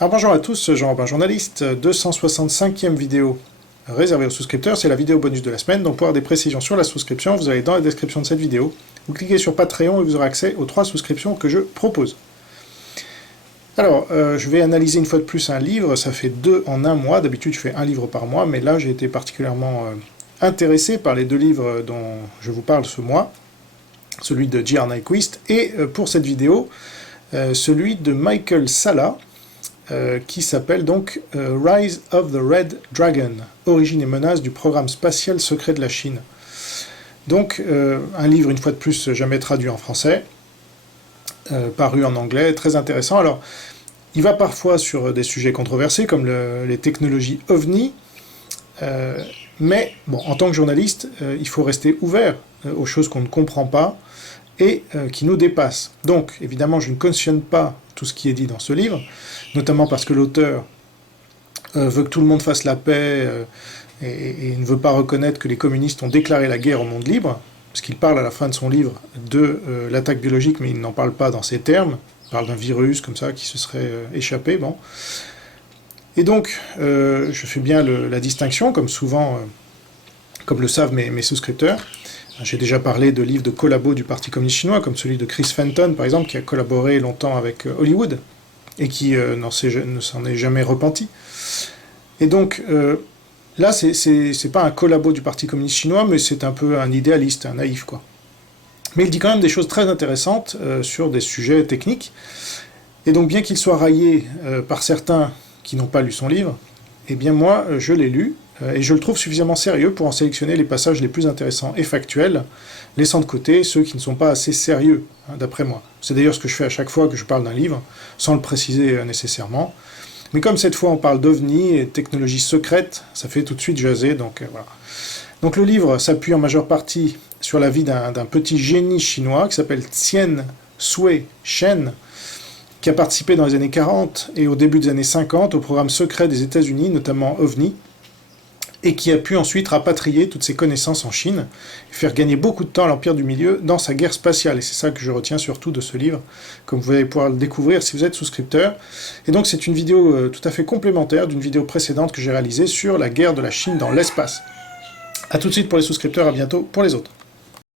Alors bonjour à tous, Jean-Robin journaliste, 265e vidéo réservée aux souscripteurs, c'est la vidéo bonus de la semaine, donc pour avoir des précisions sur la souscription, vous allez dans la description de cette vidéo, vous cliquez sur Patreon et vous aurez accès aux 3 souscriptions que je propose. Alors, je vais analyser une fois de plus un livre, ça fait 2 en un mois, d'habitude je fais un livre par mois, mais là j'ai été particulièrement intéressé par les 2 livres dont je vous parle ce mois, celui de J.R. Nyquist, et pour cette vidéo, celui de Michael Salla, qui s'appelle donc Rise of the Red Dragon, origine et menace du programme spatial secret de la Chine. Donc, un livre, une fois de plus, jamais traduit en français, paru en anglais, très intéressant. Alors, il va parfois sur des sujets controversés, comme les technologies OVNI, mais bon, en tant que journaliste, il faut rester ouvert aux choses qu'on ne comprend pas et qui nous dépassent. Donc, évidemment, je ne cautionne pas tout ce qui est dit dans ce livre, notamment parce que l'auteur veut que tout le monde fasse la paix et ne veut pas reconnaître que les communistes ont déclaré la guerre au monde libre, parce qu'il parle à la fin de son livre de l'attaque biologique, mais il n'en parle pas dans ces termes, il parle d'un virus comme ça qui se serait échappé, bon. Et donc, je fais bien la distinction, comme souvent, comme le savent mes souscripteurs. J'ai déjà parlé de livres de collabos du Parti communiste chinois, comme celui de Chris Fenton, par exemple, qui a collaboré longtemps avec Hollywood, et qui ne s'en est jamais repenti. Et donc, là, c'est pas un collabo du Parti communiste chinois, mais c'est un peu un idéaliste, un naïf, quoi. Mais il dit quand même des choses très intéressantes sur des sujets techniques. Et donc, bien qu'il soit raillé par certains qui n'ont pas lu son livre, eh bien moi, je l'ai lu, et je le trouve suffisamment sérieux pour en sélectionner les passages les plus intéressants et factuels, laissant de côté ceux qui ne sont pas assez sérieux, hein, d'après moi. C'est d'ailleurs ce que je fais à chaque fois que je parle d'un livre, sans le préciser nécessairement. Mais comme cette fois on parle d'OVNI et de technologies secrètes, ça fait tout de suite jaser, donc voilà. Donc le livre s'appuie en majeure partie sur la vie d'un petit génie chinois qui s'appelle Tien Sui Shen, qui a participé dans les années 40 et au début des années 50 au programme secret des États-Unis, notamment OVNI, et qui a pu ensuite rapatrier toutes ses connaissances en Chine et faire gagner beaucoup de temps à l'Empire du Milieu dans sa guerre spatiale. Et c'est ça que je retiens surtout de ce livre, comme vous allez pouvoir le découvrir si vous êtes souscripteur. Et donc c'est une vidéo tout à fait complémentaire d'une vidéo précédente que j'ai réalisée sur la guerre de la Chine dans l'espace. A tout de suite pour les souscripteurs, à bientôt pour les autres.